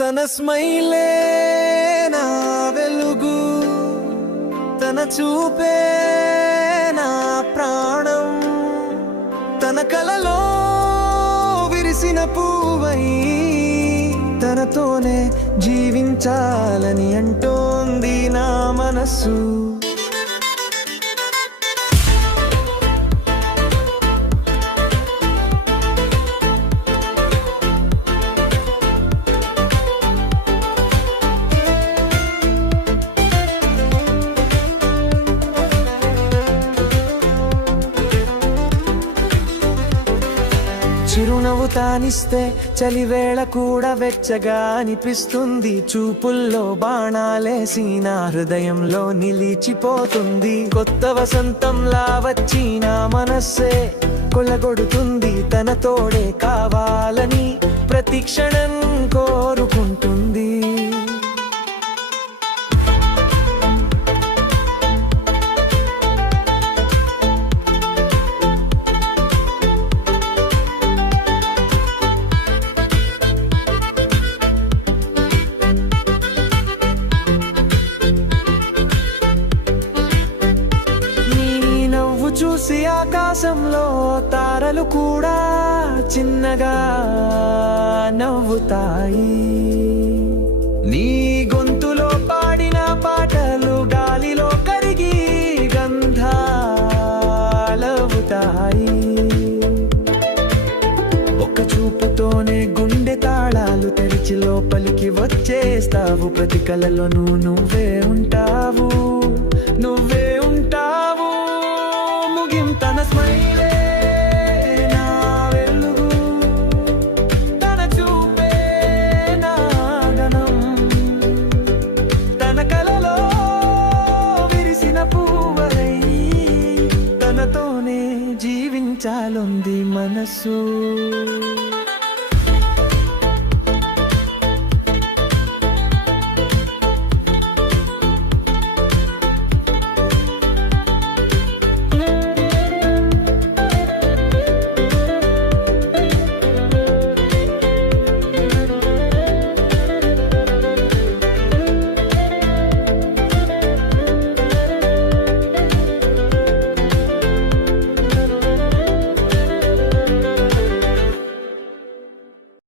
తన స్మైలే నా వెలుగు, తన చూపే నా ప్రాణం, తన కలలో విరిసిన పువ్వై తనతోనే జీవించాలని అంటోంది నా మనస్సు. చిరునవ్వు తానిస్తే చలివేళ కూడా వెచ్చగా అనిపిస్తుంది. చూపుల్లో బాణాలేసి నా హృదయంలో నిలిచిపోతుంది. కొత్త వసంతంలా వచ్చి నా మనస్సే కొల్లగొడుతుంది. తన తోడే కావాలని ప్రతి క్షణం కోరుకుంటుంది. చూసి ఆకాశంలో తారలు కూడా చిన్నగా నవ్వుతాయి. నీ గొంతులో పాడిన పాటలు గాలిలో కరిగి గంధాలవుతాయి. ఒక్క చూపుతోనే గుండె తాళాలు తెరిచి లోపలికి వచ్చేస్తావు. ప్రతి కలలో నువ్వే ఉంటావు, నువ్వే ఉంటావు. తన స్మైలే నా వెలుగు, తన చూపే నా గణం, తన కలలో విరిసిన పువ్వై తనతోనే జీవించాలుంది మనసు.